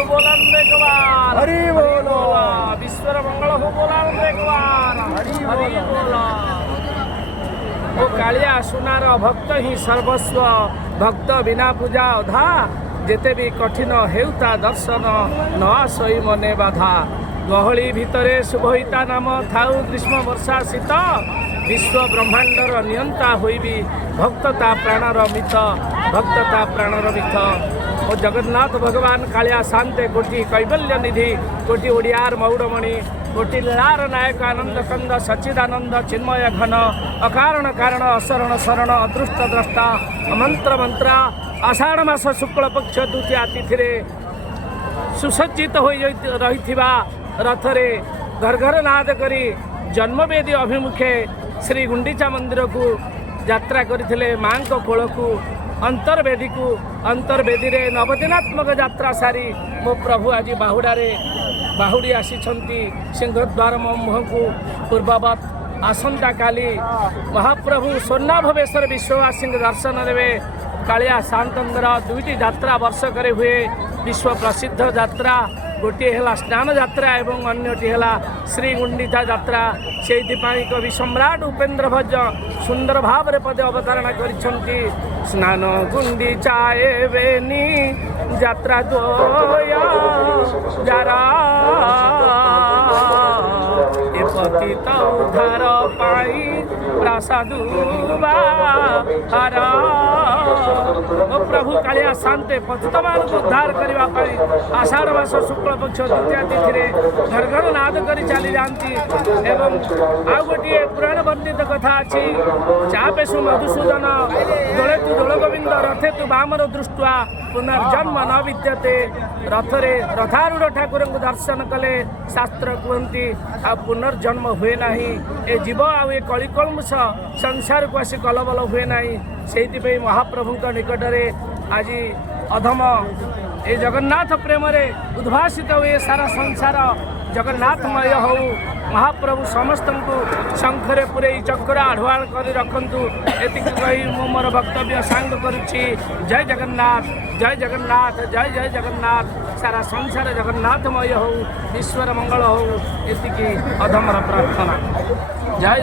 हो बोला एक बार, हरि बोलो। विश्वर मंगल हो बोला एक बार, हरि बोला। ओ कालिया सुनार भक्त ही सर्वस्व, भक्त बिना पूजा अधा, जेते भी कठिन हेउता दर्शन न सई मने बाधा। गहली भितरे शुभहिता नाम थाउ ग्रीष्म वर्षा शीत, विश्व ब्रह्मांडर नियंता होइबी भक्तता प्राणर मित, भक्तता प्राणर मित। ओ जगन्नाथ भगवान कालिया शांते कोटि कैवल्य निधि, कोटि ओडियार मौड़मणि, कोटि लीलार नायक आनंद कंद सच्चिदानंद चिन्मय घन, अकारण कारण असरण शरण अदृष्ट द्रष्टा अमंत्र मंत्रा। आषाढ़ मास शुक्ल पक्ष द्वितीया तिथि सुसज्जित हो रही रथरे घर घर नाद करी जन्मवेदी अभिमुखे श्री गुंडीचा मंदिर को यात्रा करथिले माँ को कोल को अंतर्वेदी को, अंतर्वेदी रे नवदिनात्मक यात्रा सारी मो प्रभु आज बाहुड़ी आसीछंती सिंहद्वार मुह को पूर्ववत। आसंता काली महाप्रभु स्वर्णाभ वेशर विश्ववासी दर्शन देवे। कालिया शांतर दुईटी यात्रा वर्षक हुए विश्व प्रसिद्ध यात्रा, गोटे है स्नान यात्रा एवं अन्यटी है श्री गुंडीचा यात्रा। से कवि सम्राट उपेन्द्र भज सुंदर भाव पदे अवतारणा करिसेंती। स्नान गुंडीचा एवेनी यात्रा दोया जारा, ए पतित उद्धार पाई प्रसाद हारा। प्रभु कालिया शांते पतित मान उद्धार करने आषाढ़ मास शुक्ल पक्ष द्वितीया तिथि घर घर नाद कर चली जाती। एवं आउ गोटे पुराण वर्णित कथा अच्छी, चापेशु मधुसूदन दोले तु दोल गोविंद रथे तु बामर दृष्टवा पुनर्जन्म न विद्यते। रथरे रथारूढ़ ठाकुर को दर्शन कले शास्त्र कहती आ पुनर्जन्म हुए ना। ए जीव आउ ए कलिकलमुष संसार को आसी कलबल हुए ना। से महाप्रभु निकट में आज अधम ए जगन्नाथ प्रेम उद्भासित हुए सारा संसार जगन्नाथमय हो। महाप्रभु समस्त को शंखरे पुरे चक्र आढ़ुआल कर रखु। एति कही मु मोर वक्तव्य सांग करुच्ची। जय जगन्नाथ, जय जगन्नाथ, जय जय जगन्नाथ। सारा संसार जगन्नाथमय हो, ईश्वर मंगल हो, एति अधमर प्रार्थना। जय।